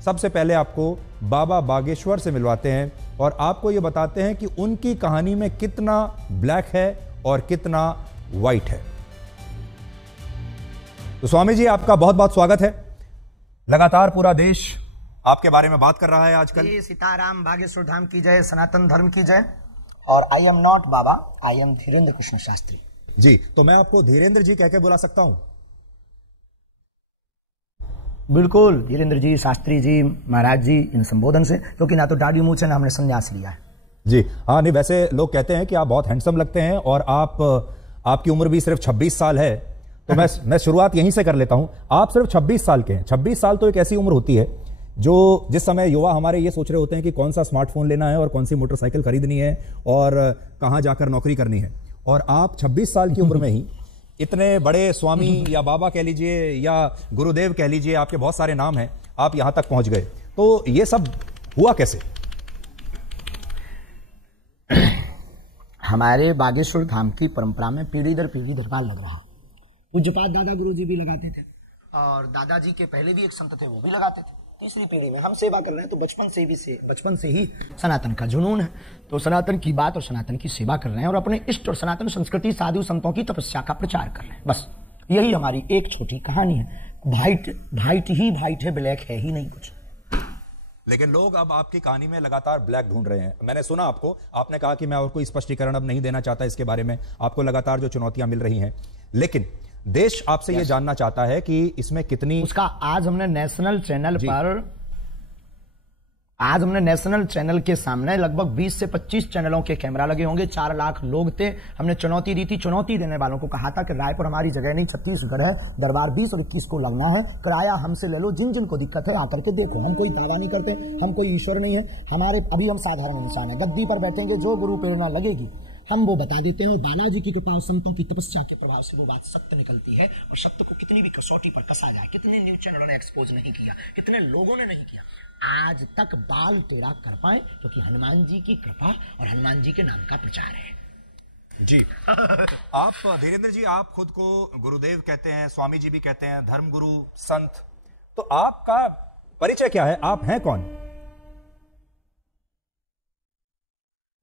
सबसे पहले आपको बाबा बागेश्वर से मिलवाते हैं और आपको यह बताते हैं कि उनकी कहानी में कितना ब्लैक है और कितना व्हाइट है। तो स्वामी जी, आपका बहुत बहुत स्वागत है। लगातार पूरा देश आपके बारे में बात कर रहा है आजकल। सीताराम, बागेश्वर धाम की जय, सनातन धर्म की जय। और I am not Baba, I am Dhirendra Krishna Shastri ji. तो मैं आपको धीरेन्द्र जी कह के बुला सकता हूं? बिल्कुल, धीरेन्द्र जी, शास्त्री जी, महाराज जी, इन संबोधन से, क्योंकि ना तो दाढ़ी मूंछ है ना हमने संन्यास लिया है जी। हाँ, नहीं, वैसे लोग कहते हैं कि आप बहुत हैंडसम लगते हैं और आपकी उम्र भी सिर्फ 26 साल है। तो मैं शुरुआत यहीं से कर लेता हूं। आप सिर्फ 26 साल के हैं। 26 साल तो एक ऐसी उम्र होती है जो जिस समय युवा हमारे ये सोच रहे होते हैं कि कौन सा स्मार्टफोन लेना है और कौन सी मोटरसाइकिल खरीदनी है और कहां जाकर नौकरी करनी है। और आप 26 साल की उम्र में ही इतने बड़े स्वामी या बाबा कह लीजिए या गुरुदेव कह लीजिए, आपके बहुत सारे नाम हैं, आप यहां तक पहुंच गए। तो ये सब हुआ कैसे? हमारे बागेश्वर धाम की परंपरा में पीढ़ी दर पीढ़ी दरबार लग रहा है। पूज्यपाद दादा गुरु जी भी लगाते थे और दादाजी के पहले भी एक संत थे, वो भी लगाते थे। तीसरी पीढ़ी में हम सेवा कर रहे हैं, तो बचपन से ही सनातन का जुनून है। तो सनातन की बात और सनातन की सेवा कर रहे हैं और अपने इष्ट और सनातन संस्कृति, साधु संतों की तपस्या का प्रचार कर रहे हैं। बस यही हमारी एक छोटी कहानी है। वाइट ही वाइट है, ब्लैक है ही नहीं कुछ। लेकिन लोग अब आपकी कहानी में लगातार ब्लैक ढूंढ रहे हैं। मैंने सुना आपने कहा कि मैं और कोई स्पष्टीकरण अब नहीं देना चाहता इसके बारे में। आपको लगातार जो चुनौतियां मिल रही हैं, लेकिन देश आपसे ये जानना चाहता है कि इसमें कितनी उसका आज हमने नेशनल चैनल के सामने लगभग 20 से 25 चैनलों के कैमरा लगे होंगे। 4 लाख लोग थे। हमने चुनौती दी थी। चुनौती देने वालों को कहा था कि रायपुर हमारी जगह नहीं, छत्तीसगढ़ है, दरबार 20 और 21 को लगना है, किराया हमसे ले लो, जिन जिन को दिक्कत है आकर के देखो। हम कोई दावा नहीं करते, हम कोई ईश्वर नहीं है। अभी हम साधारण इंसान है। गद्दी पर बैठेंगे, जो गुरु प्रेरणा लगेगी हम वो बता देते हैं। और बालाजी की कृपा और संतों की तपस्या के प्रभाव से वो बात सत्य निकलती है। और सत्य को कितनी भी कसौटी पर कसा जाए, कितने न्यूज चैनलों ने एक्सपोज नहीं किया, कितने लोगों ने नहीं किया, आज तक बाल टेढ़ा कर पाए, क्योंकि हनुमान जी की कृपा और हनुमान जी के नाम का प्रचार है जी। आप धीरेन्द्र जी, आप खुद को गुरुदेव कहते हैं, स्वामी जी भी कहते हैं, धर्मगुरु, संत। तो आपका परिचय क्या है? आप हैं कौन?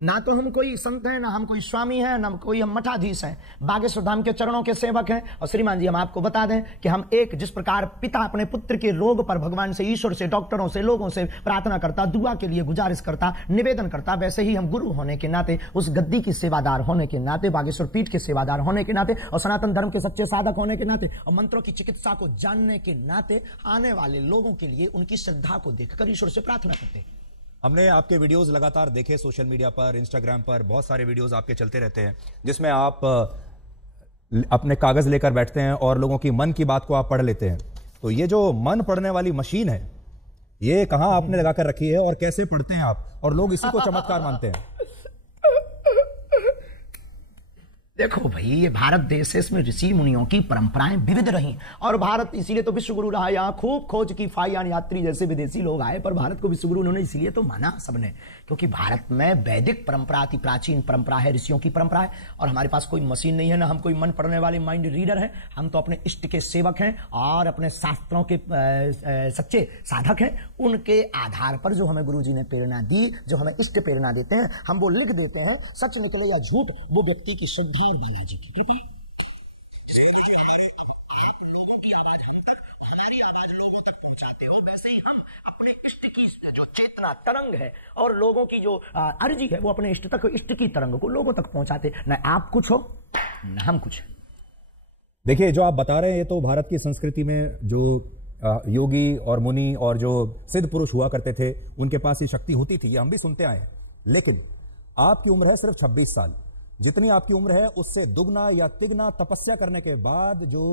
ना तो हम कोई संत हैं, ना हम कोई स्वामी हैं, ना कोई हम मठाधीश हैं। बागेश्वर धाम के चरणों के सेवक हैं। और श्रीमान जी, हम आपको बता दें कि हम जिस प्रकार पिता अपने पुत्र के रोग पर भगवान से, ईश्वर से, डॉक्टरों से, लोगों से प्रार्थना करता, दुआ के लिए गुजारिश करता, निवेदन करता, वैसे ही हम गुरु होने के नाते, उस गद्दी की सेवादार होने के नाते, बागेश्वर पीठ के सेवादार होने के नाते और सनातन धर्म के सच्चे साधक होने के नाते और मंत्रों की चिकित्सा को जानने के नाते आने वाले लोगों के लिए उनकी श्रद्धा को देखकर ईश्वर से प्रार्थना करते। हमने आपके वीडियोस लगातार देखे, सोशल मीडिया पर, इंस्टाग्राम पर बहुत सारे वीडियोस आपके चलते रहते हैं, जिसमें आप अपने कागज लेकर बैठते हैं और लोगों की मन की बात को आप पढ़ लेते हैं। तो ये जो मन पढ़ने वाली मशीन है, ये कहां आपने लगाकर रखी है और कैसे पढ़ते हैं आप? और लोग इसी को चमत्कार मानते हैं। देखो भाई, ये भारत देश है, इसमें ऋषि मुनियों की परंपराएं विविध रही और भारत इसीलिए तो विश्व गुरु रहा। यहाँ खूब खोज की फायान यात्री जैसे विदेशी लोग आए, पर भारत को विश्व गुरु उन्होंने इसीलिए तो माना सबने, क्योंकि भारत में वैदिक परंपरा अति प्राचीन परंपरा है, ऋषियों की परंपरा है। और हमारे पास कोई मशीन नहीं है, ना हम कोई मन पढ़ने वाले माइंड रीडर है। हम तो अपने इष्ट के सेवक हैं और अपने शास्त्रों के सच्चे साधक हैं। उनके आधार पर जो हमें गुरु जी ने प्रेरणा दी, जो हमें इष्ट प्रेरणा देते हैं, हम वो लिख देते हैं। सच निकले या झूठ, वो व्यक्ति की श्रद्धा बालाजी की कृपा। लोगों की आवाज हम तक, हमारी आवाज लोगों तक पहुंचाते हो, वैसे ही हम अपने इष्ट की जो चेतना तरंग है और लोगों की जो अर्जी है, वो अपने इष्ट तक, इष्ट की तरंग को लोगों तक पहुंचाते। न आप कुछ हो, न हम कुछ। देखिए, जो आप बता रहे हैं, ये तो भारत की संस्कृति में जो योगी और मुनि और जो सिद्ध पुरुष हुआ करते थे, उनके पास ये शक्ति होती थी, ये हम भी सुनते आए हैं। लेकिन आपकी उम्र है सिर्फ 26 साल। जितनी आपकी उम्र है उससे दुगना या तिगना तपस्या करने के बाद जो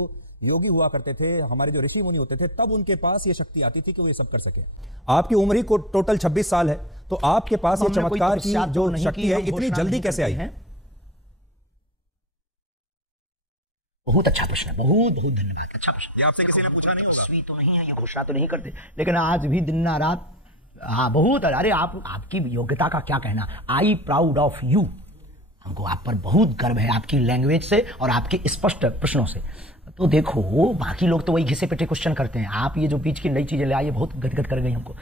योगी हुआ करते थे, हमारे जो ऋषि मुनि होते थे, तब उनके पास ये शक्ति आती थी कि वो ये सब कर सके। आपकी उम्र ही को टोटल 26 साल है, तो आपके पास ये चमत्कार की जो शक्ति है इतनी जल्दी कैसे आई है? बहुत अच्छा प्रश्न है, बहुत बहुत धन्यवाद। अच्छा प्रश्न। ये आपसे किसी ने पूछा नहीं होगा? तो नहीं है, ये घोषणा तो नहीं करते, लेकिन आज भी दिन ना रात, हाँ बहुत। अरे आपकी योग्यता का क्या कहना। आई प्राउड ऑफ यू। हमको आप पर बहुत गर्व है, आपकी लैंग्वेज से और आपके स्पष्ट प्रश्नों से। तो देखो बाकी लोग तो वही घिसे पिटे क्वेश्चन करते हैं, आप ये जो बीच की नई चीजें ले आइए बहुत गदगद कर गई हमको।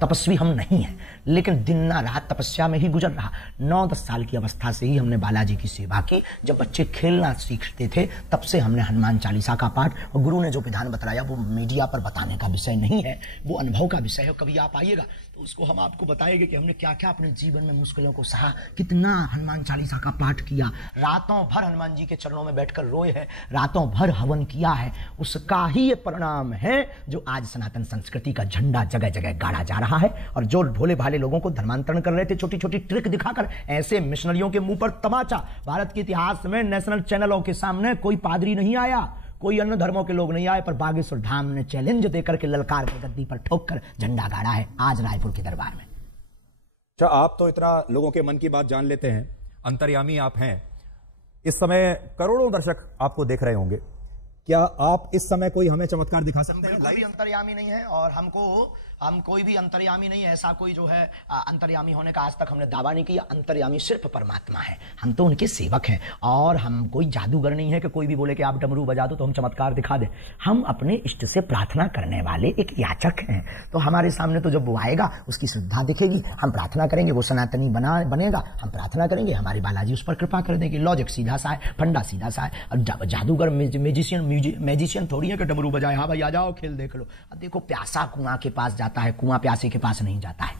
तपस्वी हम नहीं हैं, लेकिन दिन रात तपस्या में ही गुजर रहा। 9-10 साल की अवस्था से ही हमने बालाजी की सेवा की। जब बच्चे खेलना सीखते थे तब से हमने हनुमान चालीसा का पाठ, और गुरु ने जो विधान बताया वो मीडिया पर बताने का विषय नहीं है, वो अनुभव का विषय है। कभी आप आइएगा तो उसको हम आपको बताएंगे कि हमने क्या क्या अपने जीवन में मुश्किलों को सहा, कितना हनुमान चालीसा का पाठ किया, रातों भर हनुमान जी के चरणों में बैठकर रोए हैं, रातों भर हवन किया है। उसका ही ये परिणाम है जो आज सनातन संस्कृति का झंडा जगह जगह गाड़ा जा रहा है। और जो भोले भाले लोगों को धर्मांतरण कर रहे थे छोटी छोटी ट्रिक दिखाकर, ऐसे मिशनरियों के मुंह पर तमाचा। भारत के इतिहास में नेशनल चैनलों के सामने कोई पादरी नहीं आया, कोई अन्य धर्मों के लोग नहीं आए, पर बागेश्वर धाम ने चैलेंज देकर के ललकार के गद्दी पर ठोक कर झंडा गाड़ा है आज रायपुर के दरबार में। अच्छा, आप तो इतना लोगों के मन की बात जान लेते हैं, अंतर्यामी आप हैं। इस समय करोड़ों दर्शक आपको देख रहे होंगे, क्या आप इस समय कोई हमें चमत्कार दिखा सकते हैं? कोई भी अंतर्यामी नहीं है, और हम कोई भी अंतर्यामी नहीं है, ऐसा कोई जो है अंतर्यामी होने का आज तक हमने दावा नहीं किया। अंतर्यामी सिर्फ परमात्मा है, हम तो उनके सेवक हैं, और हम कोई जादूगर नहीं है कि कोई भी बोले कि आप डमरू बजा दो तो हम चमत्कार दिखा दें। हम अपने इष्ट से प्रार्थना करने वाले एक याचक हैं। तो हमारे सामने तो जब वो आएगा उसकी श्रद्धा दिखेगी, हम प्रार्थना करेंगे, वो सनातनी बनेगा, हम प्रार्थना करेंगे, हमारी बालाजी उस पर कृपा कर देंगे। लॉजिक सीधा सा है, फंडा सीधा सा है। और जादूगर मैजिशियन थोड़ी है कि डमरू बजाए, हाँ भाई आ जाओ खेल देख लो। अब देखो प्यासा कुआं के पास जाता है, कुआं प्यासे के पास नहीं जाता है।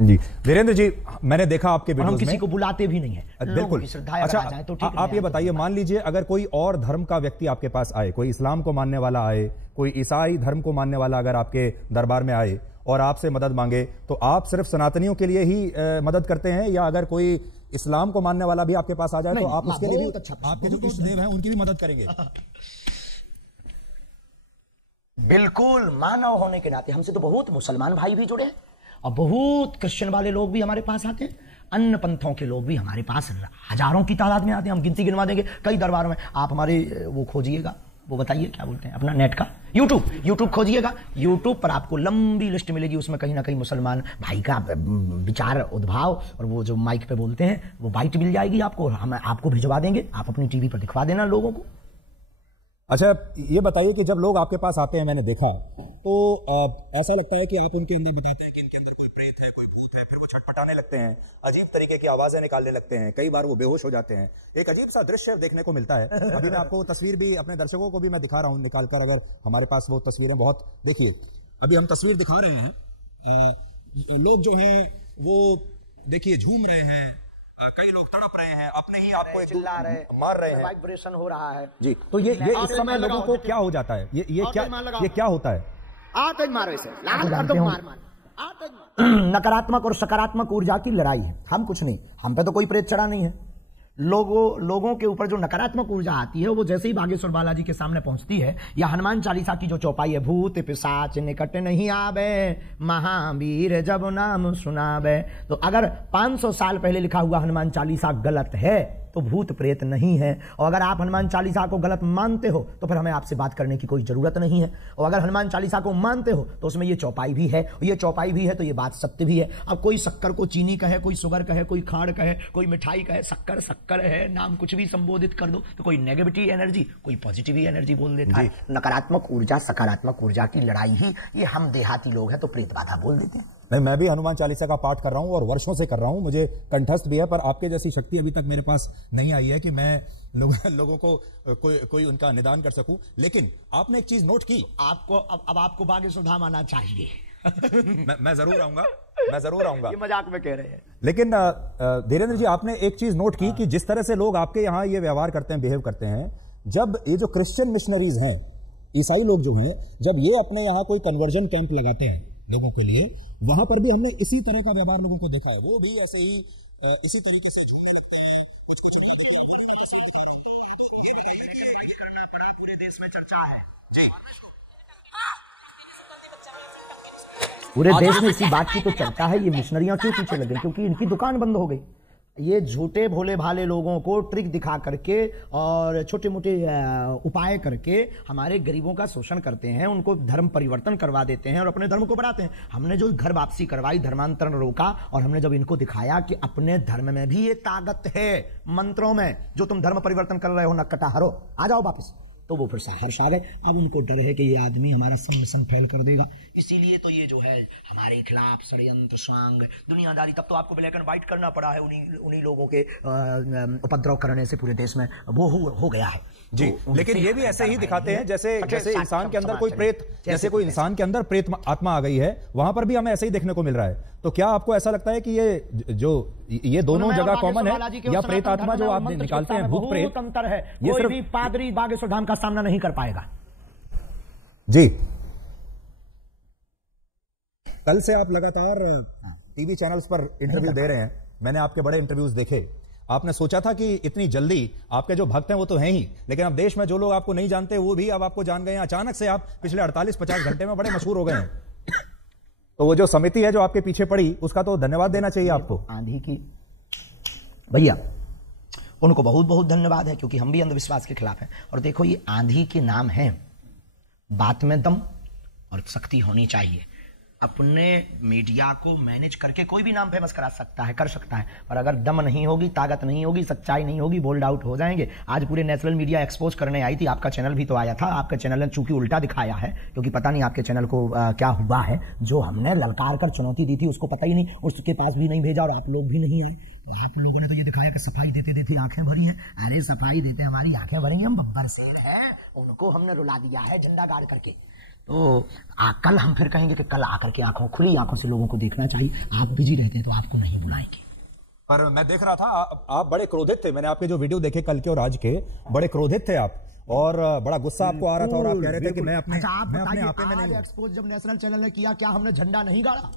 जी वीरेंद्र जी, मैंने देखा आपके वीडियोस में, हम किसी को बुलाते भी नहीं है, बिल्कुल। अच्छा, तो आप ये बताइए, मान लीजिए अगर कोई और धर्म का व्यक्ति आपके पास आए, कोई इस्लाम को मानने वाला आए, कोई ईसाई धर्म को मानने वाला अगर आपके दरबार में आए और आपसे मदद मांगे, तो आप सिर्फ सनातनियों के लिए ही मदद करते हैं, या अगर कोई इस्लाम को मानने वाला भी आपके पास आ जाए तो आप उसके लिए भी, आपके जो इष्ट देव हैं उनकी भी मदद करेंगे? बिल्कुल, मानव होने के नाते हमसे तो बहुत मुसलमान भाई भी जुड़े हैं, और बहुत क्रिश्चियन वाले लोग भी हमारे पास आते हैं, अन्य पंथों के लोग भी हमारे पास हजारों की तादाद में आते हैं। हम गिनती गिनवा देंगे कई दरबारों में। आप हमारे वो खोजिएगा, वो बताइए क्या बोलते हैं अपना नेट का, यूट्यूब खोजिएगा, यूट्यूब पर आपको लंबी लिस्ट मिलेगी। उसमें कहीं ना कहीं मुसलमान भाई का विचार उद्भाव और वो जो माइक पे बोलते हैं वो बाइट मिल जाएगी आपको, हम आपको भिजवा देंगे, आप अपनी टीवी पर दिखवा देना लोगों को। अच्छा, ये बताइए कि जब लोग आपके पास आते हैं, मैंने देखा तो ऐसा लगता है कि आप उनके अंदर बताते हैं कि इनके अंदर कोई प्रेत है, कोई भूत है, फिर वो छटपटाने लगते हैं, अजीब तरीके की आवाजें निकालने लगते हैं, कई बार वो बेहोश हो जाते हैं, एक अजीब सा दृश्य देखने को मिलता है। अभी मैं आपको तस्वीर भी अपने दर्शकों को भी मैं दिखा रहा हूं निकालकर, अगर हमारे पास वो तस्वीरें, बहुत देखिए अभी हम तस्वीर दिखा रहे हैं, लोग जो हैं वो देखिए झूम रहे हैं, कई लोग तड़प रहे हैं, अपने ही आपको चिल्ला रहे, मार रहे हैं, वाइब्रेशन हो रहा है जी। तो ये इस समय लोगों को क्या हो जाता है, ये क्या होता है? नकारात्मक और सकारात्मक ऊर्जा की लड़ाई है, हम कुछ नहीं, हम पे तो कोई प्रेत चढ़ा नहीं है। लोगों के ऊपर जो नकारात्मक ऊर्जा आती है वो जैसे ही बागेश्वर बालाजी के सामने पहुंचती है, या हनुमान चालीसा की जो चौपाई है, भूत पिशाच निकट नहीं आवे, महावीर जब नाम सुनावे। तो अगर 500 साल पहले लिखा हुआ हनुमान चालीसा गलत है तो भूत प्रेत नहीं है, और अगर आप हनुमान चालीसा को गलत मानते हो तो फिर हमें आपसे बात करने की कोई जरूरत नहीं है। और अगर हनुमान चालीसा को मानते हो तो उसमें ये चौपाई भी है, और ये चौपाई भी है तो ये बात सत्य भी है। अब कोई शक्कर को चीनी कहे, कोई शुगर कहे, कोई खाड़ कहे, कोई मिठाई कहे, शक्कर है, नाम कुछ भी संबोधित कर दो, तो कोई नेगेटिव एनर्जी, कोई पॉजिटिव एनर्जी बोल देता है। नकारात्मक ऊर्जा सकारात्मक ऊर्जा की लड़ाई ही ये, हम देहाती लोग हैं तो प्रेत बाधा बोल देते हैं। मैं भी हनुमान चालीसा का पाठ कर रहा हूं और वर्षों से कर रहा हूं, मुझे कंठस्थ भी है, पर आपके जैसी शक्ति अभी तक मेरे पास नहीं आई है कि मैं लोगों को कोई उनका निदान कर सकूं। लेकिन आपने एक चीज नोट की, आपको अब आपको बागेश्वर धाम आना चाहिए। मैं जरूर आऊंगा। ये मजाक में कह रहे हैं। लेकिन धीरेन्द्र जी, आपने एक चीज नोट की कि जिस तरह से लोग आपके यहाँ ये व्यवहार करते हैं, बिहेव करते हैं, जब ये जो क्रिश्चियन मिशनरीज हैं, ईसाई लोग जो हैं, जब ये अपने यहाँ कोई कन्वर्जन कैंप लगाते हैं लोगों के लिए, वहां पर भी हमने इसी तरह का व्यवहार लोगों को देखा है। वो भी ऐसे ही इसी तरीके से पूरे देश में चर्चा है जी, पूरे देश में इसी बात की तो चर्चा है। ये मिशनरियां क्यों पीछे लग गई? क्योंकि इनकी दुकान बंद हो गई। ये झूठे भोले भाले लोगों को ट्रिक दिखा करके और छोटे मोटे उपाय करके हमारे गरीबों का शोषण करते हैं, उनको धर्म परिवर्तन करवा देते हैं और अपने धर्म को बढ़ाते हैं। हमने जो घर वापसी करवाई, धर्मांतरण रोका, और हमने जब इनको दिखाया कि अपने धर्म में भी ये ताकत है, मंत्रों में, जो तुम धर्म परिवर्तन कर रहे हो, नक्कटा हरो, आ जाओ वापस। तो वो फिर हर्ष आ गए। अब उनको डर है कि ये आदमी हमारा सब मिशन फेल कर देगा, इसीलिए तो ये जो है हमारे खिलाफ षड्यंत्र स्वांग दुनियादारी। तब तो आपको ब्लैक एंड व्हाइट करना पड़ा है उन्हीं लोगों के उपद्रव करने से पूरे देश में वो हो गया है जी। तो लेकिन ये भी ऐसे ही दिखाते हैं जैसे इंसान के अंदर कोई प्रेत, जैसे कोई इंसान के अंदर प्रेत आत्मा आ गई है, वहां पर भी हमें ऐसे ही देखने को मिल रहा है। तो क्या आपको ऐसा लगता है कि ये दोनों जगह कॉमन है, या प्रेत आत्मा जो आप निकालते हैं भूत प्रेत, अंतर है? कोई भी पादरी बागेश्वर धाम का सामना नहीं कर पाएगा जी। कल से आप लगातार टीवी चैनल्स पर इंटरव्यू दे रहे हैं, मैंने आपके बड़े इंटरव्यूज देखे। आपने सोचा था कि इतनी जल्दी आपके जो भक्त हैं वो तो हैं ही, लेकिन अब देश में जो लोग आपको नहीं जानते वो भी अब आपको जान गए हैं। अचानक से आप पिछले 48-50 घंटे में बड़े मशहूर हो गए हैं। तो वो जो समिति है जो आपके पीछे पड़ी, उसका तो धन्यवाद देना चाहिए आपको। आंधी की भैया, उनको बहुत बहुत धन्यवाद है, क्योंकि हम भी अंधविश्वास के खिलाफ हैं। और देखो, ये आंधी के नाम है, बात में दम और शक्ति होनी चाहिए। अपने मीडिया को मैनेज करके कोई भी नाम फेमस करा सकता है, कर सकता है, पर अगर दम नहीं होगी, ताकत नहीं होगी, सच्चाई नहीं होगी, बोल्ड आउट हो जाएंगे। आज पूरे नेशनल मीडिया एक्सपोज करने आई थी, आपका चैनल भी तो आया था। आपका चैनल ने चूंकि उल्टा दिखाया है, क्योंकि पता नहीं आपके चैनल को क्या हुआ है। जो हमने ललकार कर चुनौती दी थी उसको पता ही नहीं, उसके पास भी नहीं भेजा, और आप लोग भी नहीं आए। तो आप लोगों ने तो ये दिखाया कि सफाई देते देते आंखें भरी हैं। अरे सफाई देते हमारी आंखें भरी हैं, हम बब्बर शेर है, उनको हमने रुला दिया है झंडा गाड़ करके। तो कल हम फिर कहेंगे कि कल आकर के आंखों, खुली आंखों से लोगों को देखना चाहिए। आप बिजी रहते हैं तो आपको नहीं बुलाएंगे। पर मैं देख रहा था आप बड़े क्रोधित थे। मैंने आपके जो वीडियो देखे कल के और आज के, बड़े क्रोधित थे आप, और बड़ा गुस्सा आपको आ रहा था, और आप कह रहे थे कि मैं अपने आपे में नहीं। एक्सपोज जब नेशनल चैनल ने किया, क्या हमने झंडा नहीं गाड़ा?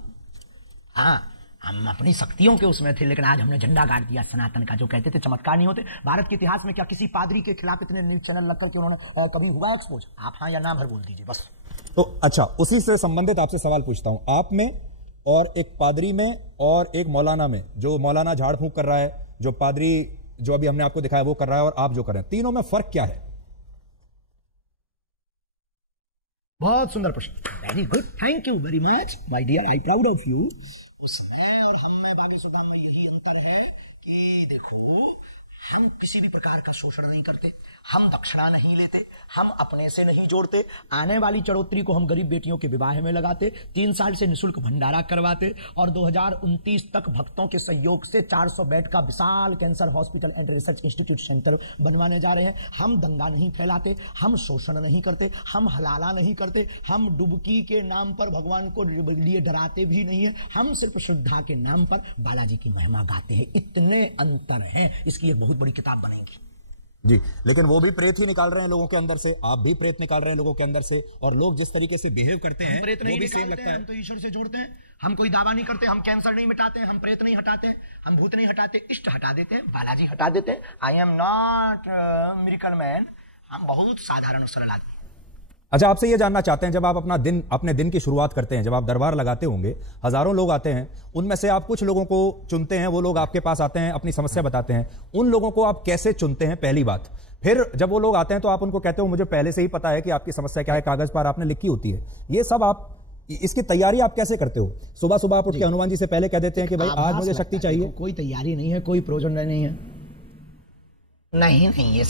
हाँ, हम अपनी शक्तियों के उसमें थे, लेकिन आज हमने झंडा गाड़ दिया सनातन का। जो कहते थे चमत्कार नहीं होते, भारत के इतिहास में क्या किसी पादरी के खिलाफ इतने न्यूज चैनल लगकर के उन्होंने कभी हुआ एक्सपोज? आप हाँ या ना भर बोल दीजिए बस। तो अच्छा, उसी से संबंधित आपसे सवाल पूछता हूं। आप में और एक पादरी में और एक मौलाना में, जो मौलाना झाड़ फूंक कर रहा है, जो पादरी जो अभी हमने आपको दिखाया वो कर रहा है, और आप जो कर रहे हैं, तीनों में फर्क क्या है? बहुत सुंदर प्रश्न, very good, thank you very much my dear, I proud of you. उसमें और हम में बागेश्वर धाम में यही अंतर है कि देखो, हम किसी भी प्रकार का शोषण नहीं करते, हम दक्षिणा नहीं लेते, हम अपने से नहीं जोड़ते। आने वाली चढ़ोतरी को हम गरीब बेटियों के विवाह में लगाते, 3 साल से निःशुल्क भंडारा करवाते, और 2029 तक भक्तों के सहयोग से 400 बेड का विशाल cancer hospital and research institute centre बनवाने जा रहे हैं। हम दंगा नहीं फैलाते, हम शोषण नहीं करते, हम हलाला नहीं करते, हम डुबकी के नाम पर भगवान को लिए डराते भी नहीं है, हम सिर्फ श्रद्धा के नाम पर बालाजी की महिमा गाते हैं। इतने अंतर हैं, इसकी एक बहुत बड़ी किताब बनेगी जी। लेकिन वो भी प्रेत ही निकाल रहे हैं लोगों के अंदर से, आप भी प्रेत निकाल रहे हैं लोगों के अंदर से, और लोग जिस तरीके से बिहेव करते हैं प्रेत नहीं वो भी सेम लगता है। हम तो ईश्वर से जोड़ते हैं, हम कोई दावा नहीं करते, हम कैंसर नहीं मिटाते हैं, हम प्रेत नहीं हटाते हैं, हम भूत नहीं हटाते, इष्ट हटा देते हैं, बालाजी हटा देते हैं। आई एम नॉट मिरेकल मैन, हम बहुत साधारण और सरल आदमी। अच्छा, आपसे ये जानना चाहते हैं, जब आप अपने दिन की शुरुआत करते हैं, जब आप दरबार लगाते होंगे, हजारों लोग आते हैं, उनमें से आप कुछ लोगों को चुनते हैं, वो लोग आपके पास आते हैं, अपनी समस्या बताते हैं। उन लोगों को आप कैसे चुनते हैं, पहली बात? फिर जब वो लोग आते हैं तो आप उनको कहते हो मुझे पहले से ही पता है कि आपकी समस्या क्या है, कागज पर आपने लिखी होती है। ये सब आप, इसकी तैयारी आप कैसे करते हो? सुबह सुबह आप उठ के हनुमान जी से पहले कह देते हैं कि भाई आज मुझे शक्ति चाहिए? कोई तैयारी नहीं है, कोई प्रोजन नहीं है, नहीं, ये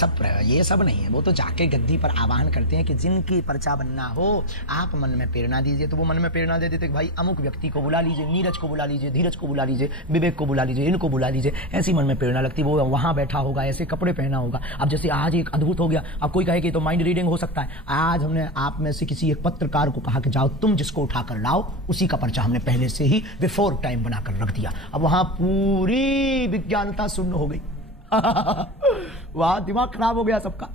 सब नहीं है। वो तो जाके गद्दी पर आह्वान करते हैं कि जिनकी पर्चा बनना हो आप मन में प्रेरणा दीजिए। तो वो मन में प्रेरणा दे देते कि भाई अमुक व्यक्ति को बुला लीजिए, नीरज को बुला लीजिए, धीरज को बुला लीजिए, विवेक को बुला लीजिए, इनको बुला लीजिए। ऐसी मन में प्रेरणा लगती, वो वहां बैठा होगा, ऐसे कपड़े पहना होगा। अब जैसे आज एक अद्भुत हो गया, अब कोई कहे कि तो माइंड रीडिंग हो सकता है। आज हमने आप में से किसी एक पत्रकार को कहा कि जाओ तुम जिसको उठाकर लाओ, उसी का पर्चा हमने पहले से ही बिफोर टाइम बनाकर रख दिया। अब वहां पूरी विज्ञानता शून्य हो गई। वहां दिमाग खराब हो गया सबका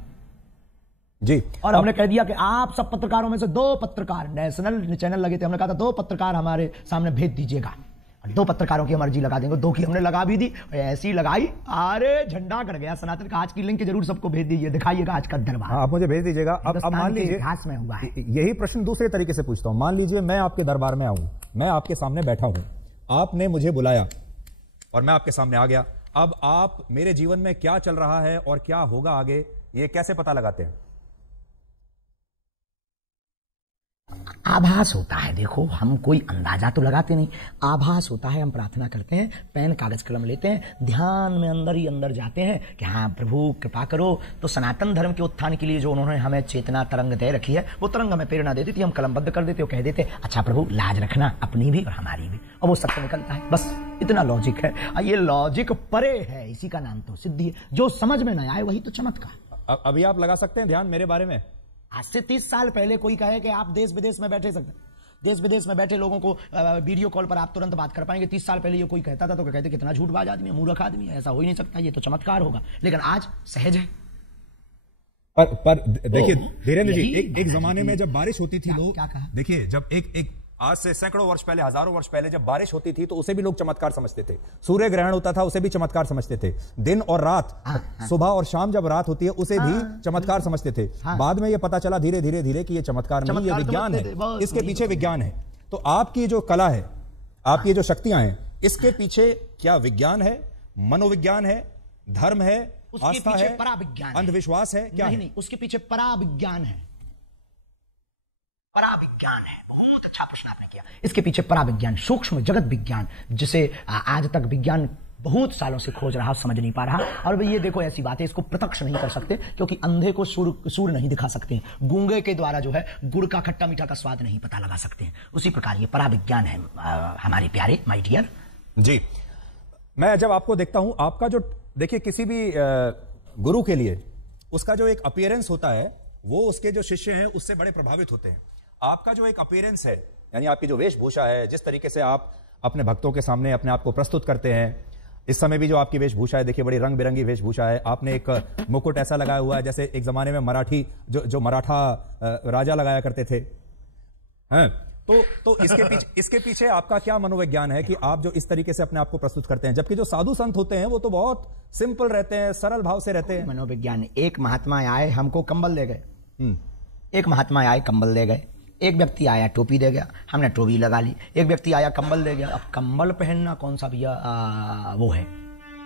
जी। और हमने कह दिया कि आप सब पत्रकारों में से 2 पत्रकार, नेशनल चैनल लगे थे, हमने कहा था 2 पत्रकार हमारे सामने भेज दीजिएगा। 2 पत्रकारों की हम अर्जी लगा देंगे, 2 की हमने लगा भी दी, ऐसी लगाई, अरे झंडा कर गया सनातन का। आज की लिंक जरूर सबको भेज दीजिए, दिखाइएगा आज का दरबार। आप मुझे भेज दीजिएगा। अब मान लीजिए इतिहास में हुआ है। यही प्रश्न दूसरे तरीके से पूछता हूं। मान लीजिए मैं आपके दरबार में आऊं, मैं आपके सामने बैठा हूं, आपने मुझे बुलाया और मैं आपके सामने आ गया। अब आप मेरे जीवन में क्या चल रहा है और क्या होगा आगे, ये कैसे पता लगाते हैं? आभास होता है। देखो, हम कोई अंदाजा तो लगाते नहीं, आभास होता है। हम प्रार्थना करते हैं, पेन कागज कलम लेते हैं, ध्यान में अंदर ही अंदर जाते हैं कि हाँ प्रभु कृपा करो। तो सनातन धर्म के उत्थान के लिए जो उन्होंने हमें चेतना तरंग दे रखी है, वो तरंग हमें प्रेरणा देती थी। हम कलमबद्ध कर देते और कह देते अच्छा प्रभु लाज रखना अपनी भी और हमारी भी, और वो सत्य निकलता है। बस इतना लॉजिक है। ये लॉजिक परे है, इसी का नाम तो सिद्धि है। जो समझ में न आए वही तो चमत्कार। अभी आप लगा सकते हैं ध्यान मेरे बारे में। आज से 30 साल पहले कोई कहे कि आप देश विदेश में बैठे सकते, देश विदेश में बैठे लोगों को वीडियो कॉल पर आप तुरंत बात कर पाएंगे। 30 साल पहले ये कोई कहता था तो कहते कितना झूठबाज आदमी है, मूर्ख आदमी है, ऐसा हो ही नहीं सकता, ये तो चमत्कार होगा। लेकिन आज सहज है। पर देखिए धीरेन्द्र जी, एक जमाने में जब बारिश होती थी लोग, क्या कहा? देखिए जब एक आज से सैकड़ों वर्ष पहले, हजारों वर्ष पहले जब बारिश होती थी तो उसे भी लोग चमत्कार समझते थे। सूर्य ग्रहण होता था उसे भी चमत्कार समझते थे। दिन और रात, सुबह और शाम जब रात होती है उसे भी चमत्कार समझते थे। बाद में यह पता चला धीरे धीरे धीरे कि यह चमत्कार नहीं, यह विज्ञान है, इसके पीछे विज्ञान है। तो आपकी जो कला है, आपकी जो शक्तियां हैं, इसके पीछे क्या विज्ञान है, मनोविज्ञान है, धर्म है, आस्था है, पराविज्ञान, अंधविश्वास है, क्या नहीं, उसके पीछे पराविज्ञान है। पराविज्ञान है। बहुत अच्छा प्रश्न आपने किया। इसके पीछे पराविज्ञान, सूक्ष्म जगत विज्ञान, जिसे आज तक विज्ञान बहुत सालों से खोज रहा, समझ नहीं पा रहा। और ये देखो ऐसी बात है, इसको प्रत्यक्ष नहीं कर सकते क्योंकि अंधे को सूर नहीं दिखा सकते, गूंगे के द्वारा जो है गुड़ का खट्टा मीठा का स्वाद नहीं पता लगा सकते हैं। उसी प्रकार ये पराविज्ञान है हमारे प्यारे माय डियर जी। मैं जब आपको देखता हूं, आपका जो देखिए किसी भी गुरु के लिए उसका जो एक अपीयरेंस होता है वो उसके जो शिष्य हैं उससे बड़े प्रभावित होते हैं। आपका जो एक अपीयरेंस है, यानी आपकी जो वेशभूषा है, जिस तरीके से आप अपने भक्तों के सामने अपने आप को प्रस्तुत करते हैं, इस समय भी जो आपकी वेशभूषा है, देखिए बड़ी रंग बिरंगी वेशभूषा है। आपने एक मुकुट ऐसा लगाया हुआ है जैसे एक जमाने में मराठी जो मराठा राजा लगाया करते थे। हैं? तो इसके पीछे आपका क्या मनोविज्ञान है कि आप जो इस तरीके से अपने आप को प्रस्तुत करते हैं, जबकि जो साधु संत होते हैं वो तो बहुत सिंपल रहते हैं, सरल भाव से रहते हैं। मनोविज्ञान, एक महात्मा आए हमको कंबल दे गए, एक महात्मा आए कंबल दे गए, एक व्यक्ति आया टोपी दे गया, हमने टोपी लगा ली, एक व्यक्ति आया कंबल दे गया। अब कंबल पहनना कौन सा भैया वो है,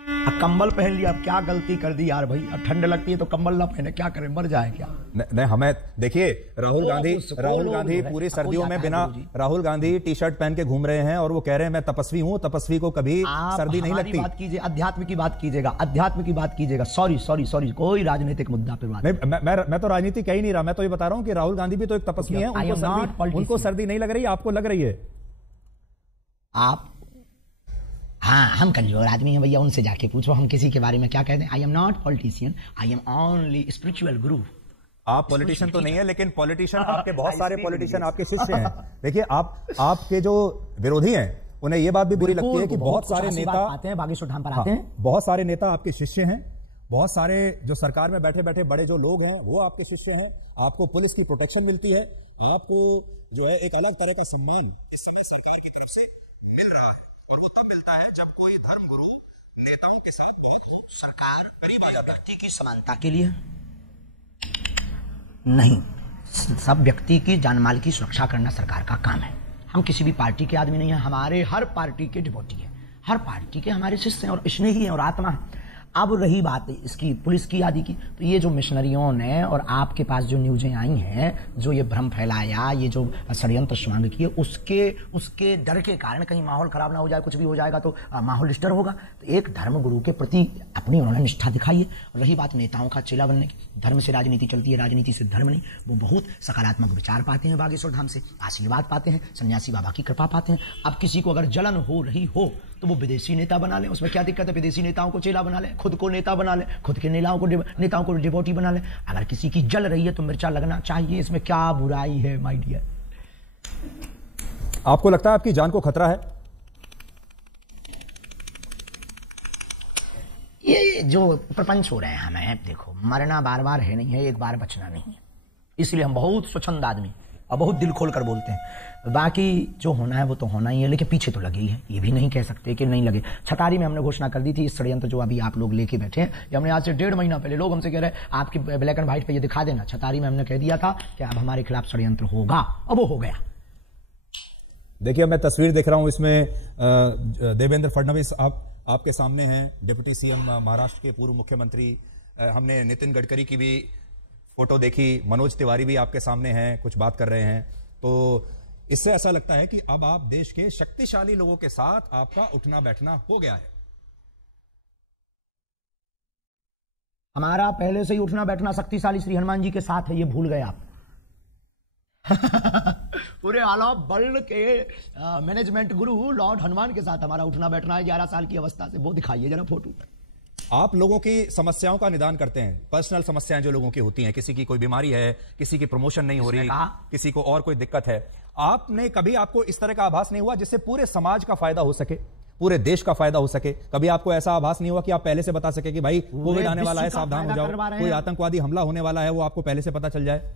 अब कंबल पहन लिया, अब क्या गलती कर दी यार भाई, अब ठंड लगती है तो कंबल ना पहने, क्या करें, मर जाए क्या? नहीं, हमें देखिए राहुल गांधी पूरी सर्दियों में बिना राहुल गांधी टी शर्ट पहन के घूम रहे हैं और वो कह रहे हैं मैं तपस्वी हूं, तपस्वी को कभी सर्दी नहीं लगती। बात कीजिए, अध्यात्म की बात कीजिएगा, अध्यात्म की बात कीजिएगा। सॉरी, कोई राजनीतिक मुद्दा पे बात मैं तो राजनीति कह ही नहीं रहा, मैं तो ये बता रहा हूं कि राहुल गांधी भी तो एक तपस्वी है, उनको सर्दी नहीं लग रही, आपको लग रही है। आप हाँ, हम कमजोर आदमी हैं भैया, उनसे जाके पूछो हम किसी के बारे में क्या कहते हैं। आई am not politician, I am only spiritual गुरु। आप पॉलिटिशियन तो नहीं है, लेकिन पॉलिटिशियन आपके बहुत सारे पॉलिटिशियन आपके शिष्य हैं। देखिए आपके जो विरोधी हैं उन्हें यह बात भी बुरी लगती है कि बहुत सारे नेता आते हैं बागेश्वर धाम पर आते हैं, बहुत सारे नेता आपके शिष्य हैं, बहुत सारे जो सरकार में बैठे बैठे बड़े जो लोग हैं वो आपके शिष्य हैं। आपको पुलिस की प्रोटेक्शन मिलती है, आपको जो है एक अलग तरह का सम्मान इस समय सरकार की तरफ से मिल रहा है, और वो तब मिलता है जब कोई धर्मगुरु नेताओं के साथ सरकार करीब आ जाता है। व्यक्ति की समानता के लिए नहीं, सब व्यक्ति की जानमाल की सुरक्षा करना सरकार का काम है। हम किसी भी पार्टी के आदमी नहीं है, हमारे हर पार्टी के डिवोटी है, हर पार्टी के हमारे शिष्य हैं और स्नेही हैं और आत्मा है। अब रही बात इसकी पुलिस की आदि की, तो ये जो मिशनरियों ने और आपके पास जो न्यूजें आई हैं, जो ये भ्रम फैलाया, ये जो षड्यंत्र स्वांग किए, उसके डर के कारण कहीं माहौल खराब ना हो जाए, कुछ भी हो जाएगा तो माहौल डिस्टर्ब होगा। तो एक धर्म गुरु के प्रति अपनी उन्होंने निष्ठा दिखाई है। रही बात नेताओं का चेला बनने की, धर्म से राजनीति चलती है, राजनीति से धर्म नहीं। वो बहुत सकारात्मक विचार पाते हैं बागेश्वर धाम से, आशीर्वाद पाते हैं, सन्यासी बाबा की कृपा पाते हैं। अब किसी को अगर जलन हो रही हो तो वो विदेशी नेता बना ले, उसमें क्या दिक्कत है? विदेशी नेताओं को चेला बना ले, खुद को नेता बना ले, खुद के नेताओं को डिवोटी बना ले। अगर किसी की जल रही है तो मिर्चा लगना चाहिए, इसमें क्या बुराई है माय डियर? आपको लगता है आपकी जान को खतरा है? ये जो प्रपंच हो रहे हैं हमें, देखो मरना बार बार है नहीं है, एक बार बचना नहीं है, इसलिए हम बहुत स्वच्छंद आदमी और बहुत दिल खोल कर बोलते हैं। बाकी जो होना है वो तो होना ही है, लेकिन पीछे तो लगे ही है, ये भी नहीं कह सकते कि नहीं लगे। छतारी में हमने घोषणा कर दी थी, इस षड्यंत्र जो अभी आप लोग लेके बैठे हैं, ये हमने आज से 1.5 महीना पहले, लोग हमसे कह रहे हैं आपकी ब्लैक एंड व्हाइट पे ये दिखा देना। छतारी में हमने कह दिया था कि अब हमारे खिलाफ षड्यंत्र होगा, अब वो हो गया। देखिए मैं तस्वीर देख रहा हूं, इसमें देवेंद्र फडणवीस आपके सामने हैं, डिप्टी सीएम महाराष्ट्र के पूर्व मुख्यमंत्री। हमने नितिन गडकरी की भी फोटो देखी, मनोज तिवारी भी आपके सामने हैं, कुछ बात कर रहे हैं। तो इससे ऐसा लगता है कि अब आप देश के शक्तिशाली लोगों के साथ आपका उठना बैठना हो गया है। हमारा पहले से ही उठना बैठना शक्तिशाली श्री हनुमान जी के साथ है, ये भूल गए आप। पूरे आला वर्ल्ड के मैनेजमेंट गुरु लॉर्ड हनुमान के साथ हमारा उठना बैठना है 11 साल की अवस्था से। वो दिखाइए जरा फोटो। आप लोगों की समस्याओं का निदान करते हैं, पर्सनल समस्याएं जो लोगों की होती हैं, किसी की कोई बीमारी है, किसी की प्रमोशन नहीं हो रही, किसी को और कोई दिक्कत है। आपने कभी आपको इस तरह का आभास नहीं हुआ जिससे पूरे समाज का फायदा हो सके, पूरे देश का फायदा हो सके? कभी आपको ऐसा आभास नहीं हुआ कि आप पहले से बता सके कि भाई कोविड आने वाला है, सावधान हो जाओ, कोई आतंकवादी हमला होने वाला है, वो आपको पहले से पता चल जाए?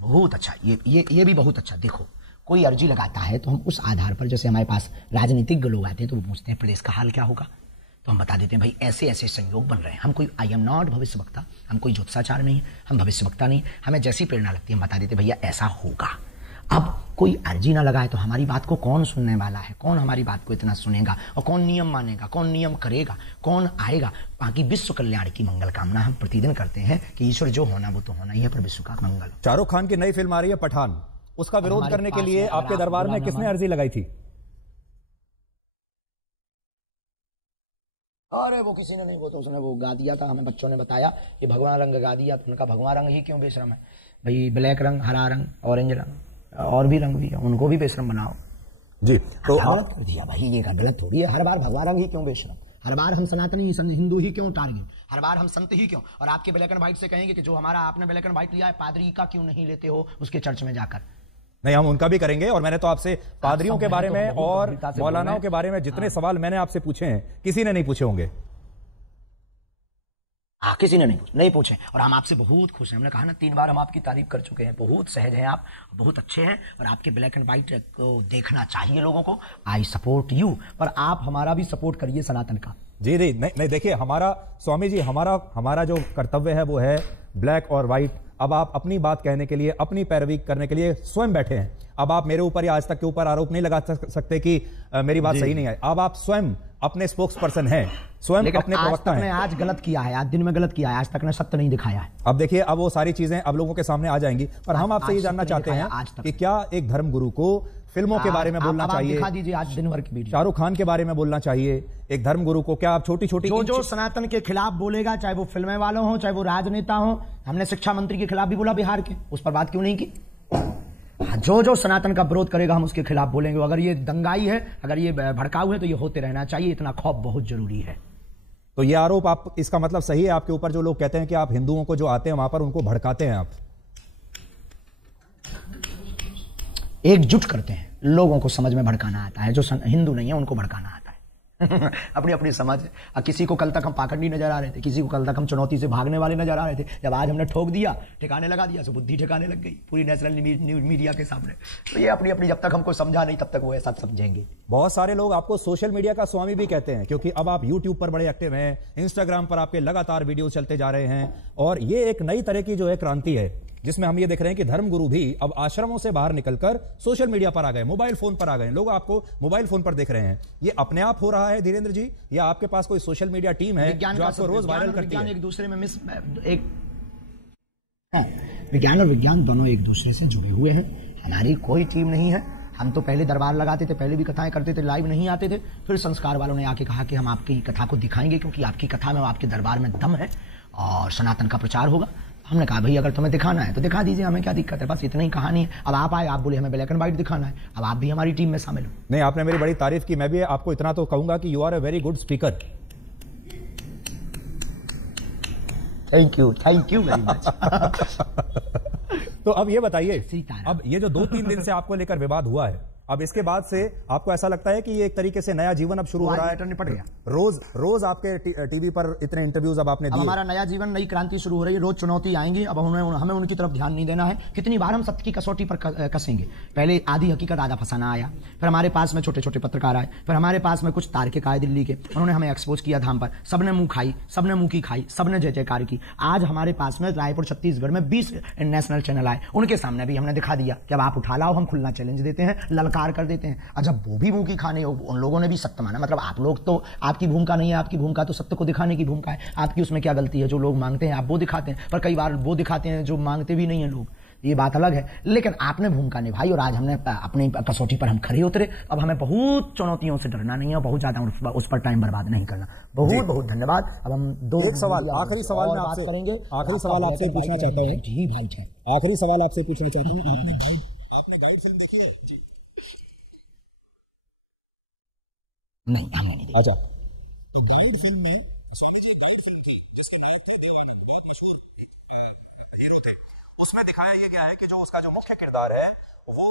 बहुत अच्छा, ये भी बहुत अच्छा। देखो, कोई अर्जी लगाता है तो हम उस आधार पर, जैसे हमारे पास राजनीतिक लोग आते हैं तो वो पूछते हैं प्रदेश का हाल क्या होगा, तो हम बता देते हैं भाई ऐसे ऐसे संयोग बन रहे हैं। हम कोई आई एम नॉट भविष्य वक्ता, हम कोई ज्योतिषाचार नहीं है, हम भविष्य वक्ता नहीं, हमें जैसी प्रेरणा लगती है हम बता देते भैया ऐसा होगा। अब कोई अर्जी ना लगाए तो हमारी बात को कौन सुनने वाला है, कौन हमारी बात को इतना सुनेगा, और कौन नियम मानेगा, कौन नियम करेगा, कौन आएगा? बाकी विश्व कल्याण की मंगल कामना हम प्रतिदिन करते हैं कि ईश्वर जो होना वो तो होना ही है, पर विश्व का मंगल। शाहरुख खान की नई फिल्म आ रही है पठान, उसका विरोध करने के लिए आपके दरबार में किसने अर्जी लगाई थी? अरे वो किसी ने नहीं, वो तो उसने वो गा दिया था, हमें बच्चों ने बताया कि भगवा रंग गा दिया, तो उनका भगवा रंग ही क्यों बेशरम है भाई? ब्लैक रंग, हरा रंग, ऑरेंज रंग और भी रंग भी है, उनको भी बेशरम बनाओ जी। तो गलत कर दिया भाई, ये गलत थोड़ी है। हर बार भगवा रंग ही क्यों बेशरम, हर बार हम सनातनी हिंदू ही क्यों टारगेट, हर बार हम संत ही क्यों? और आपके ब्लैक एंड व्हाइट से कहेंगे कि जो हमारा आपने ब्लैक एंड व्हाइट लिया है पादरी का क्यों नहीं लेते हो उसके चर्च में जाकर? नहीं, हम उनका भी करेंगे। और मैंने तो आपसे पादरियों के बारे में और मौलानाओं के बारे में जितने सवाल मैंने आपसे पूछे हैं किसी ने नहीं पूछे होंगे। हाँ, किसी ने नहीं पूछे, और हम आपसे बहुत खुश हैं। हमने कहा ना 3 बार हम आपकी तारीफ कर चुके हैं, बहुत सहज हैं आप, बहुत अच्छे हैं, और आपके ब्लैक एंड व्हाइट को देखना चाहिए लोगों को। आई सपोर्ट यू, पर आप हमारा भी सपोर्ट करिए सनातन का। जी जी, नहीं देखिए, हमारा स्वामी जी, हमारा जो कर्तव्य है वो है ब्लैक और व्हाइट। अब आप अपनी बात कहने के लिए, अपनी पैरवी करने के लिए स्वयं बैठे हैं। अब आप मेरे ऊपर या आज तक के ऊपर आरोप नहीं लगा सकते कि मेरी बात सही नहीं है। अब आप स्वयं अपने स्पोक्स पर्सन हैं, स्वयं अपने प्रवक्ता हैं। आज गलत किया है, आज दिन में गलत किया है, आज तक ने सत्य नहीं दिखाया है। अब देखिए, अब वो सारी चीजें अब लोगों के सामने आ जाएंगी, पर हम आपसे ये जानना चाहते हैं कि क्या एक धर्मगुरु को फिल्मों के बारे में बोलना चाहिए? दिखा दीजिए आज दिन भर की वीडियो। शाहरुख खान के बारे में बोलना चाहिए एक धर्मगुरु को? क्या आप छोटी छोटी जो सनातन के खिलाफ बोलेगा, चाहे वो फिल्में वालों हो, चाहे वो राजनेता हो, हमने शिक्षा मंत्री के खिलाफ भी बोला बिहार के, उस पर बात क्यों नहीं की? जो सनातन का विरोध करेगा हम उसके खिलाफ बोलेंगे। अगर ये दंगाई है, अगर ये भड़काऊ है, तो ये होते रहना चाहिए, इतना खौफ बहुत जरूरी है। तो ये आरोप, आप इसका मतलब सही है आपके ऊपर, जो लोग कहते हैं कि आप हिंदुओं को जो आते हैं वहां पर उनको भड़काते हैं? आप एकजुट करते हैं, लोगों को समझ में भड़काना आता है, जो हिंदू नहीं है उनको भड़काना आता है। अपनी अपनी समझ। किसी को कल तक हम पाखंडी नजर आ रहे थे, किसी को कल तक हम चुनौती से भागने वाले नजर आ रहे थे, जब आज हमने ठोक दिया, ठिकाने लगा दिया, तो बुद्धि ठिकाने लग गई पूरी नेशनल मीडिया के सामने। तो ये अपनी अपनी, जब तक हमको समझा नहीं तब तक वो ऐसा समझेंगे। बहुत सारे लोग आपको सोशल मीडिया का स्वामी भी कहते हैं, क्योंकि अब आप यूट्यूब पर बड़े एक्टिव हैं, इंस्टाग्राम पर आपके लगातार वीडियो चलते जा रहे हैं, और ये एक नई तरह की जो है क्रांति है, जिसमें हम ये देख रहे हैं कि धर्मगुरु भी अब आश्रमों से बाहर निकलकर सोशल मीडिया पर आ गए, मोबाइल फोन पर आ गए। लोग आपको मोबाइल फोन पर देख रहे हैं। ये अपने आप हो रहा है धीरेन्द्र जी, या आपके पास कोई सोशल मीडिया टीम है जो आपको रोज वायरल करती है? एक दूसरे में विज्ञान और विज्ञान दोनों एक दूसरे से जुड़े हुए हैं। हमारी कोई टीम नहीं है। हम तो पहले दरबार लगाते थे, पहले भी कथाएं करते थे, लाइव नहीं आते थे। फिर संस्कार वालों ने आके कहा कि हम आपकी कथा को दिखाएंगे, क्योंकि आपकी कथा में, आपके दरबार में दम है और सनातन का प्रचार होगा। हमने कहा भाई अगर तुम्हें दिखाना है तो दिखा दीजिए, हमें क्या दिक्कत है, बस इतना ही कहानी है। अब आप आए, आप बोले हमें ब्लैक एंड व्हाइट दिखाना है, अब आप भी हमारी टीम में शामिल हो। नहीं, आपने मेरी बड़ी तारीफ की, मैं भी आपको इतना तो कहूंगा कि you are a very good speaker. Thank you very much. तो अब ये बताइए, अब ये जो 2-3 दिन से आपको लेकर विवाद हुआ है, अब इसके बाद से आपको ऐसा लगता है कि ये एक तरीके से नया जीवन अब शुरू हो रहा है? निपट गया। रोज आपके टीवी पर इतने इंटरव्यूज अब आपने दिए। हमारा नया जीवन, नई क्रांति शुरू हो रही है। रोज चुनौती आएंगी, अब हमें उनकी तरफ ध्यान नहीं देना है। कितनी बार हम सत्य की कसौटी पर कसेंगे। पहले आधी हकीकत आधा फसाना आया, फिर हमारे पास में छोटे छोटे पत्रकार आए, फिर हमारे पास में कुछ तार्किक आए दिल्ली के, उन्होंने हमें एक्सपोज किया धाम पर। सबने मुंह खाई, सबने मुंह की खाई, सबने जय जयकार की। आज हमारे पास में रायपुर छत्तीसगढ़ में 20 नेशनल चैनल आए, उनके सामने भी हमने दिखा दिया कि अब आप उठा लाओ, हम खुलना चैलेंज देते हैं, ललकार कर देते हैं। जब वो भी मुंह की खाने, उन लोगों ने भी सत्य माना। मतलब आप लोग तो, आपकी भूमिका नहीं है, आपकी भूमिका तो सत्य को दिखाने की भूमिका है। आपकी उसमें क्या गलती है? जो लोग मांगते हैं आप वो दिखाते हैं, पर कई बार वो दिखाते हैं जो मांगते भी नहीं है लोग। ये बात अलग है, लेकिन आपने भूमिका निभाई और आज हमने अपनी कसौटी पर हम खड़े उतरे। अब हमें बहुत चुनौतियों से डरना नहीं है, बहुत ज्यादा उस पर टाइम बर्बाद नहीं करना। बहुत बहुत धन्यवाद। अब हम एक सवाल, आखिरी सवाल में आपसे करेंगे। आखिरी सवाल आपसे पूछना चाहता हूँ। जी भाई साहब, आखिरी सवाल आपसे पूछना चाहता हूँ। आपने गाइड फिल्म देखी है? नहीं, हमने नहीं देखी। अच्छा, गाइड फिल्म में उसमें दिखाया ये गया है कि जो उसका जो मुख्य किरदार है वो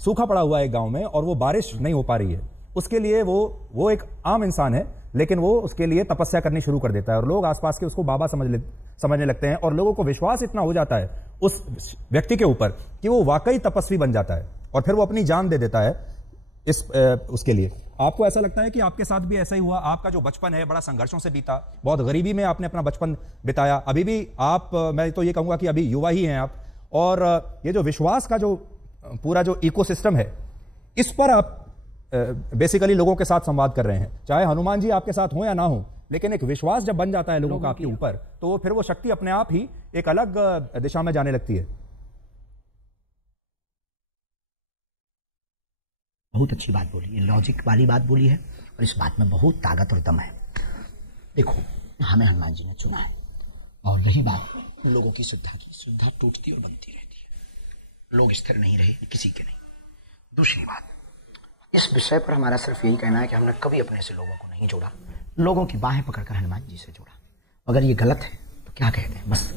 सूखा पड़ा हुआ है गांव में और वो बारिश नहीं हो पा रही है। उसके लिए वो एक आम इंसान है, लेकिन वो उसके लिए तपस्या करनी शुरू कर देता है और लोग आसपास के उसको बाबा समझने लगते हैं और लोगों को विश्वास इतना हो जाता है उस व्यक्ति के ऊपर कि वो वाकई तपस्वी बन जाता है और फिर वो अपनी जान दे देता है उसके लिए। आपको ऐसा लगता है कि आपके साथ भी ऐसा ही हुआ? आपका जो बचपन है बड़ा संघर्षों से बीता, बहुत गरीबी में आपने अपना बचपन बिताया, अभी भी आप, मैं तो ये कहूंगा कि अभी युवा ही हैं आप, और ये जो विश्वास का जो पूरा जो इकोसिस्टम है, इस पर आप बेसिकली लोगों के साथ संवाद कर रहे हैं। चाहे हनुमान जी आपके साथ हो या ना हो, लेकिन एक विश्वास जब बन जाता है लोगों का आपके ऊपर, तो फिर वो शक्ति अपने आप ही एक अलग दिशा में जाने लगती है। बहुत अच्छी बात बोली है, लॉजिक वाली बात बोली है और इस बात में बहुत ताकत और दम है। देखो, हमें हनुमान जी ने चुना है और रही बात लोगों की श्रद्धा की, श्रद्धा टूटती और बनती रहती है, लोग स्थिर नहीं रहे किसी के नहीं। दूसरी बात, इस विषय पर हमारा सिर्फ यही कहना है कि हमने कभी अपने से लोगों को नहीं जोड़ा, लोगों की बाहें पकड़कर हनुमान जी से जोड़ा। अगर ये गलत है तो क्या कहते हैं, बस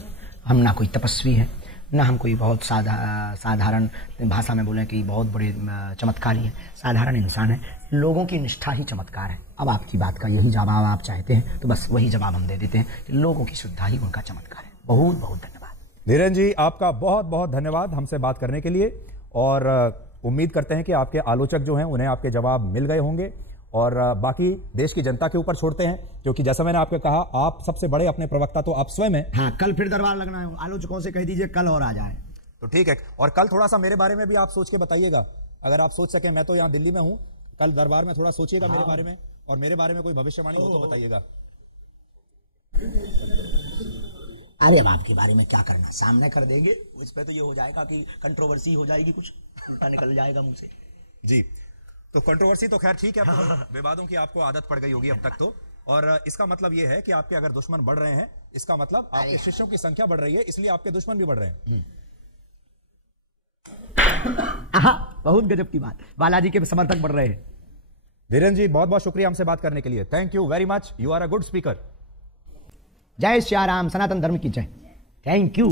हम ना कोई तपस्वी है, ना हम कोई बहुत साधारण भाषा में बोलें कि बहुत बड़े चमत्कारी है, साधारण इंसान है। लोगों की निष्ठा ही चमत्कार है। अब आपकी बात का यही जवाब आप चाहते हैं तो बस वही जवाब हम दे देते हैं कि लोगों की श्रद्धा ही उनका चमत्कार है। बहुत बहुत धन्यवाद धीरेन जी, आपका बहुत बहुत धन्यवाद हमसे बात करने के लिए, और उम्मीद करते हैं कि आपके आलोचक जो हैं उन्हें आपके जवाब मिल गए होंगे, और बाकी देश की जनता के ऊपर छोड़ते हैं, क्योंकि जैसा मैंने आपको कहा, आप सबसे बड़े अपने प्रवक्ता तो आप स्वयं हैं। हाँ, कल फिर दरबार लगना है, आलोचकों से कह दीजिए कल और आ जाए तो ठीक है। और कल थोड़ा सा मेरे बारे में भी आप सोच के बताइएगा, अगर आप सोच सके। मैं तो यहाँ दिल्ली में हूँ, कल दरबार में थोड़ा सोचिएगा मेरे बारे में, और मेरे बारे में कोई भविष्यवाणी हो तो बताइएगा। अरे अब आपके बारे में क्या करना, सामने कर देंगे, उस पर तो ये हो जाएगा कि कंट्रोवर्सी हो जाएगी, कुछ निकल जाएगा मुझसे। जी, तो कंट्रोवर्सी तो खैर ठीक है, विवादों की आपको आदत पड़ गई होगी अब तक तो, और इसका मतलब यह है कि आपके अगर दुश्मन बढ़ रहे हैं, इसका मतलब आपके शिष्यों की संख्या बढ़ रही है, इसलिए आपके दुश्मन भी बढ़ रहे हैं। बहुत गजब की बात, बालाजी के समर्थक बढ़ रहे हैं। धीरेन जी, बहुत बहुत शुक्रिया हमसे बात करने के लिए। Thank you very much, you are a good speaker. जय श्री राम, सनातन धर्म की जय। Thank you.